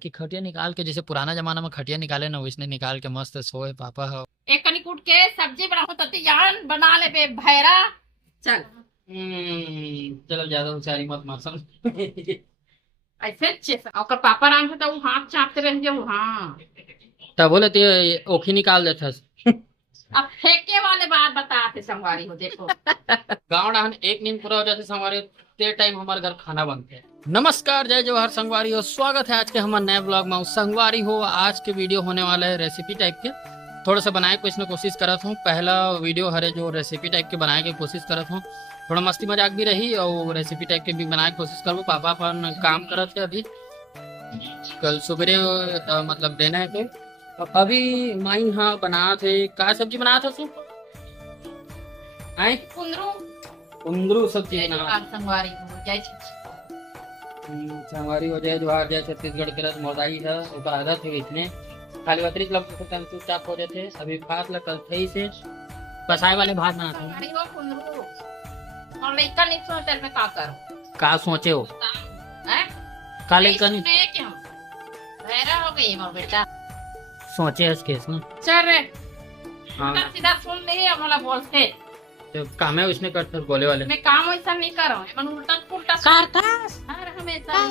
की खटिया निकाल के, जैसे पुराना जमाना में खटिया निकाले ना, वैसने निकाल के मस्त सोए पापा हो। एक कनी कूट के सब्जी बनाओ तो जान बना ले बे भैरा। चल चलो ज्यादा उचारी मत मार ऐसे अच्छे से और पापा राम से तो वो हाथ चाटते रह जाओ। हाँ तब बोले ते ओखी निकाल देता। अब फेंके वाले बात बताते संगवारी हो देखो। गाँव डाहन एक नींद पूरा हो जाते संगवारी, ते टाइम हमारे घर खाना बनते हैं। नमस्कार, जय जवाहर संगवारी हो, स्वागत है आज के हमारे नए ब्लॉग में। संगवारी हो, आज के वीडियो होने वाला है रेसिपी टाइप के, थोड़ा सा बनाए कुछ न कोशिश करत हूँ। पहला वीडियो हरे जो रेसिपी टाइप के बनाए के कोशिश करत हूँ, थोड़ा मस्ती मजाक भी रही और रेसिपी टाइप के भी बनाए कोशिश करूँ। पापा अपन काम करत थे अभी, कल सुबह मतलब देना है तो अभी माई हाँ बना थे। का सब्जी बना था तू? आए कुंदरू सब्जी बना। संगवारी हो जाए संगवारी हो जाए जवाहर जय छत्तीसगढ़ के रस मोदाई है ऊपर आदत है इसमें खाली अतिरिक्त लोग चुपचाप हो जाते। अभी भात लग कल थे से कसाई वाले भात बना था। और लइका नहीं सोचते मैं का करूं। का सोचे हो हैं काले कन क्यों भैरा हो गई मोर बेटा। सोचे इस केस में चल रे हाँ सीधा सुन ले हमरा बोलते तो काम है उसने करते बोले वाले। मैं काम वैसा नहीं कर रहा हूं, मैं उल्टा पुल्टा करतास हर हमेशा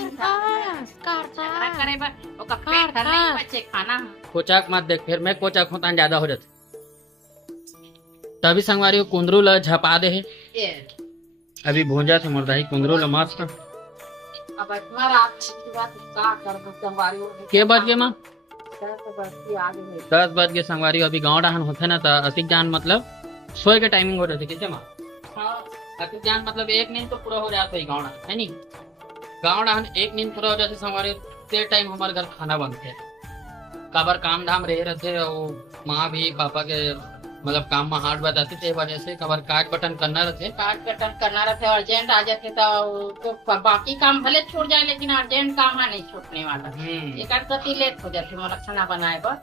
करतास करे बा ओ का पेट भर नहीं बच्चे खाना। कोचाक मत देख, फिर मैं कोचाक होता ज्यादा हो जाते। तभी संगवारी को कुंदरू ला झपा दे है। अभी भूंजा थे मुर्दाही कुंदरू ला मस्त। अब तुम्हारा बात का कर दो संगवारी के बज गए मां 10 बज गए संगवारी। अभी गाँव डाहन होते ना तो अतिक जान मतलब सोए के टाइमिंग हो रहे थे किसे माँ। अतिक जान मतलब एक नींद तो पूरा हो जाता है गाँव डाहन है नी। गाँव डाहन एक नींद पूरा हो जाते संगवारी, ते टाइम हमारे घर खाना बनते। काबर काम धाम रहे रहते और माँ भी पापा के मतलब काम में हाथ बताती थे, वजह से कबर काट बटन करना रहते अर्जेंट आ जाते तो बाकी काम भले छूट जाए लेकिन अर्जेंट काम नहीं छूटने वाला। एक गति लेट हो जाती मोला खाना बनाए पर।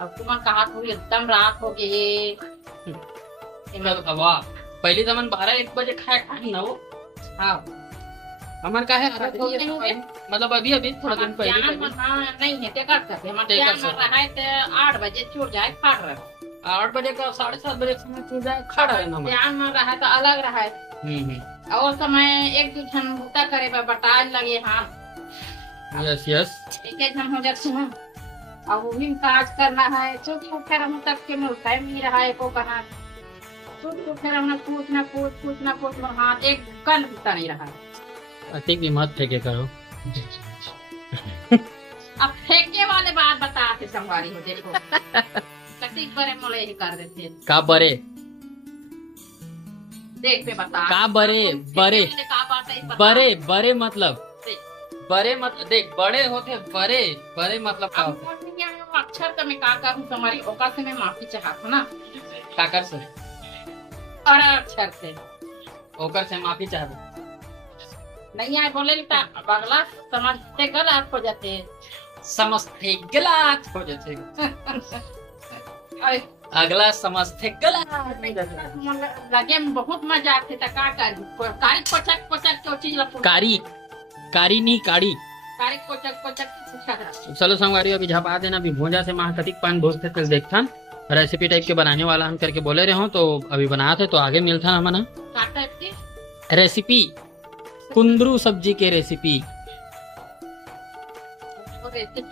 अब तुम कहा थोड़ी एकदम रात हो गई पहली तो मन 12-1 बजे खाए खाई ना वो। हाँ हमारे का है मतलब अभी अभी थोड़ा दिन पहले नहीं है ते कर सकते रहा है तो 8 बजे छूट जाए खा रहे 8 बजे का 7:30 बजे समय छूट जाए खा रहे ना ध्यान में रहा तो अलग रहा है। और समय एक दो जन बूटा करे बटाए लगे। हाँ यस यस एक जन हो जाते हैं और वो भी काज करना है। चुप चुप कर हम तक के मुल्क नहीं रहा है को कहा चुप चुप कर हमने पूछ हाथ एक कल होता नहीं रहा। अतिक भी मत फेंके करो। अब फेंके वाले बात बताते संगवारी हो देखो कति बड़े मोले ही कर देते का बरे देख पे बता का बरे बरे बरे बरे मतलब बड़े मतलब देख बड़े होते बड़े बड़े मतलब का अक्षर का मैं का करूं तुम्हारी औकात से मैं माफी चाहता ना काकर से और अक्षर से ओकर से माफी चाहते नहीं आए बोले अगला समझते गलत हो जाते समझते गलत हो जाते अगला समझते गलत लगे में बहुत मजा आते था का कारी कोचक क्यों चीज कारी कारी नहीं काड़ी कारी कोचक। चलो संगवारी अभी झपा देना। अभी भोजा से माँ कतिक पान भोजते चल देखता रेसिपी टाइप के बनाने वाला हम करके बोले रहे हो तो अभी बनाते तो आगे मिलता हमारा रेसिपी कुंदरू सब्जी के रेसिपी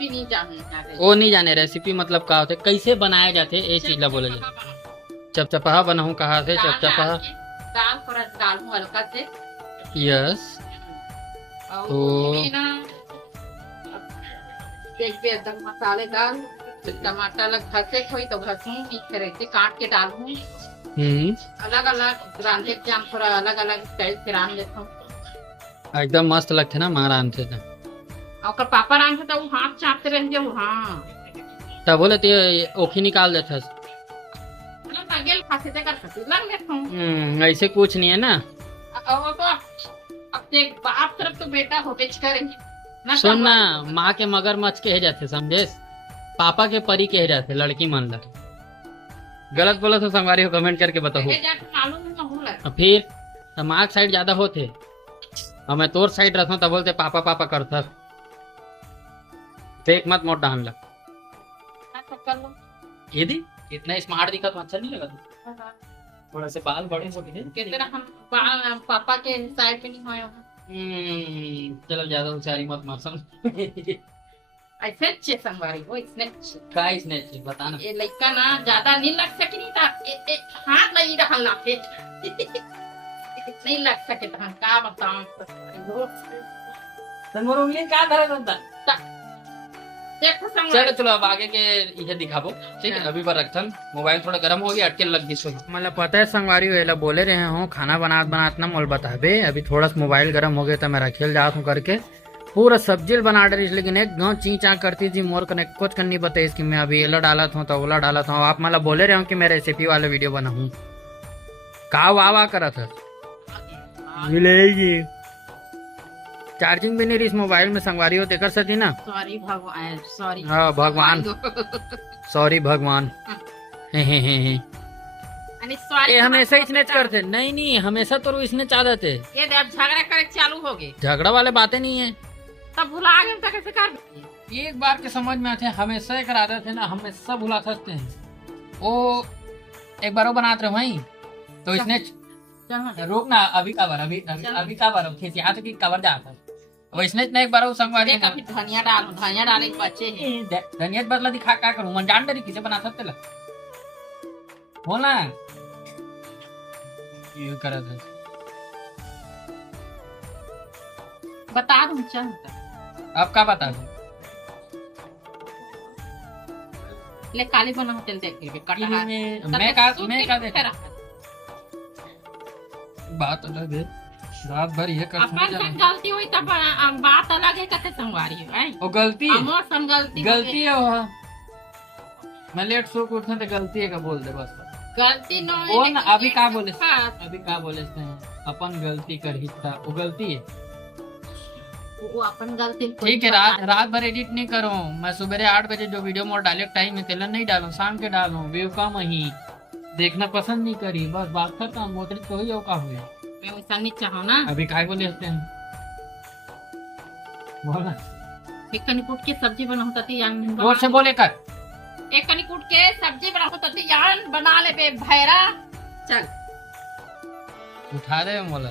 नहीं जाने वो नहीं जाने रेसिपी मतलब का होते कैसे बनाए जाते ये चीज ला बोले चपचपा बनाऊ कहा थे चपचपा दाल हल्का से यस तो एकदम मसालेदार टमाटर अलग घसे खोई तो घसू रहते काट के डालू अलग अलग रांधे जान थोड़ा अलग अलग स्टाइल से रांध लेता हूँ। एकदम मस्त लगते ना माँ रांधते थे और पापा रांधते तो वो हाथ चाटते रह जाओ। हाँ तब बोले ते ओखी निकाल देता ऐसे कुछ नहीं है ना। अब देख बाप तरफ तो बेटा हो बेच करेंगे सुन ना माँ के मगरमच्छ कहे जाते समझे, पापा के परी कहे जाते लड़की मन ला। गलत बोला तो संगवारी को कमेंट करके बताओ। फिर माँ साइड ज्यादा होते और मैं तोर साइड रहता तब बोलते पापा पापा करता फेक मत मोट डाल ला। हाँ, तो कर लो। ये दी इतना स्मार्ट दिखा तो अच्छा नहीं लगा तू? थोड़ा से बाल बड़े हो गए कितना हम पापा के साइड पे नहीं होए हो। चलो ज्यादा उचारी मत मार सम ऐसे अच्छे संगवारी हो इसने अच्छे। का इसने अच्छे बताना। ये लड़का ना ज्यादा नहीं लग सके नहीं था हाथ लगी रहा ना फिर नहीं लग सके तो हम का बताऊं संगवारी उंगली का धरे होता। देखो चलो संगवारी चलो अब आगे के ये दिखाबो ठीक है। अभी पर रखथन मोबाइल थोड़ा गर्म हो गया अटके लग गई सो मतलब पता है संगवारी वेला बोले रहे हो खाना बनात ना मोल बताबे। अभी थोड़ा सा मोबाइल गर्म हो गया तो मैं रखेल जात हूँ करके पूरा सब्जी बना डरी लेकिन एक गाँव ची चा करती थी मोर कने कुछ करनी बताई इसकी मैं अभी एला डाला था तो ओला डाला था। आप मतलब बोले रहे हो कि मैं रेसिपी वाले वीडियो बनाऊं का वाह करा था मिलेगी। चार्जिंग भी नहीं रही इस मोबाइल में संगवारी हो देकर सकी ना। सॉरी भगवान सॉरी हाँ भगवान सॉरी भगवान सॉरी ये हमेशा इसने करते नहीं हमेशा तो इसने चाहते थे। ये अब झगड़ा करे चालू हो गए झगड़ा वाले बातें नहीं है तब भुला गए तो कैसे कर एक बार के समझ में आते हमेशा एक आदत है ना हमेशा भुला सकते हैं। वो एक बार वो बनाते रहे वही तो इसने रोक ना अभी का बार अभी का बार यहाँ तक कवर जाता वो इसने एक बार वो संगवारी धनिया डाले बच्चे हैं धनिया बदला दिखा क्या करूँ मन जान डरी किसे बना सकते ला हो ना ये करा था बता दूं चल अब क्या बता दूं ले काली बना होटल देख के कटा मैं का देखा बात अलग है रात भर ये कर अपन गलती हुई तब बात अलग है कैसे संगवारी है वो गलती हमर संग गलती है वो मैं लेट सो के उठने तो गलती है का बोल दे बस गलती न वो ना अभी का बोले हैं अपन गलती कर ही था वो गलती है वो अपन गलती ठीक है। रात भर एडिट नहीं करो मैं सुबह 8 बजे जो वीडियो मोड डाले टाइम है तेलन नहीं डालू शाम के डालू व्यू कम ही देखना पसंद नहीं करी बस बात खत्म मोतरी तो ही का हुए मैं वैसा नहीं चाहूँ ना अभी काय बोले हंसते हैं बोला एक कनिकुट की सब्जी बना होता थी यान जोर से बोले कर एक कनिकुट के सब्जी बना होता थी यान बना ले बे भैरा चल उठा दे मोला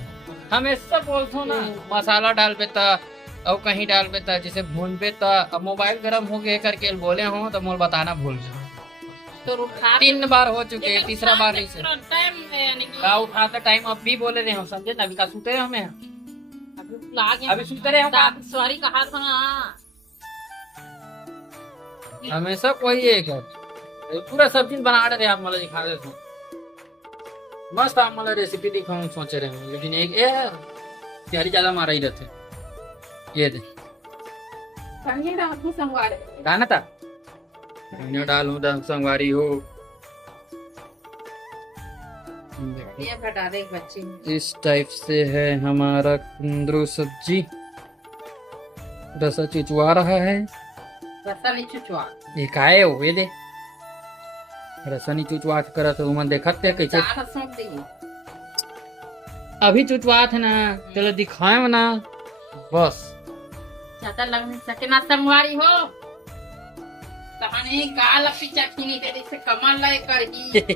हमेशा बोलतो ना मसाला डाल पे था और कहीं डाल पे था जैसे भून पे था अब मोबाइल गर्म हो गए करके बोले हो तो मोल बताना भूल गए तो उठा 3 बार हो चुके हैं तीसरा बार नहीं से का उठाता टाइम अब भी बोले रहे हो समझे ना अभी का सुते रहे हमें अभी सुते रहे हो सॉरी कहा था ना हमेशा कोई एक है पूरा सब्जी बना रहे आप मतलब दिखा रहे थे मस्त आप मतलब रेसिपी दिखाऊं सोचे रहे हैं लेकिन एक त्यारी ज्यादा मारा ही रहते ये दे गाना था डालू संगवारी हो ये घटा दे बच्ची इस टाइप से है हमारा कुंदरू सब्जी रसा चिचवा रहा है रसा नहीं चुचवा ये काहे हो ये दे रसा नहीं चुचवा करा तो मन देखत थे कैसे अभी चुचवा थे ना चलो दिखाए ना बस ज्यादा लग नहीं सके ना संगवारी हो तहनी काल पिचा खीनी तेरी से कमल लाए करगी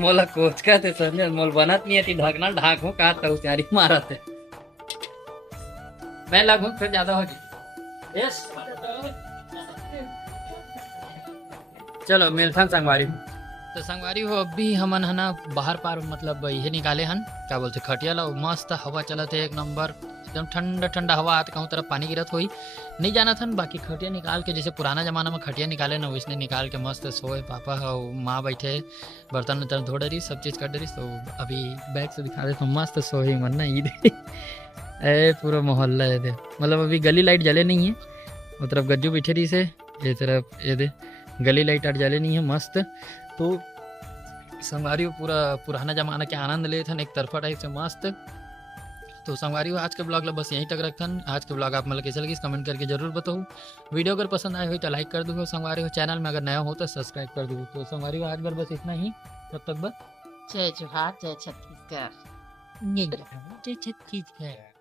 मोला कोच का थे समझ मोल बनत नहीं थी ढकना ढाकू का तो त्यारी मारा थे मैं लगू फिर ज्यादा हो गई यस चलो मिलथन संगवारी तो संगवारी हो अभी हमन है ना बाहर पार मतलब ये निकाले हन क्या बोलते खटिया ला मस्त हवा चलत है एक नंबर एकदम ठंडा ठंडा हवा आते कहूँ तरफ पानी गिरत हुई नहीं जाना था बाकी खटिया निकाल के जैसे पुराना जमाना में खटिया निकाले ना वैसने निकाल के मस्त सोए पापा और माँ बैठे बर्तन वर्तन धो डरी सब चीज़ कर डरी तो अभी बैग से दिखा दे तो मस्त सोए मन ना ईद ए पूरा मोहल्ला है दे मतलब अभी गली लाइट जले नहीं है वो तरफ गज्जू बैठे रही से ये तरफ ये दे गली लाइट आट जले नहीं है मस्त तो संगवारी पूरा पुराना जमाना के आनंद ले थे एक तरफा टाइप से मस्त तो संगवारी आज के ब्लॉग ला बस यहीं तक रखन आज के ब्लॉग आप मतलब कैसे लगी कमेंट करके जरूर बताओ वीडियो अगर पसंद आए हो तो लाइक कर दो संगवारी हो चैनल में अगर नया हो तो सब्सक्राइब कर दो तो संगवारी आज बार बस इतना ही तब तक बस जय जोहार जय छत्तीसगढ़ जय छत्तीसगढ़।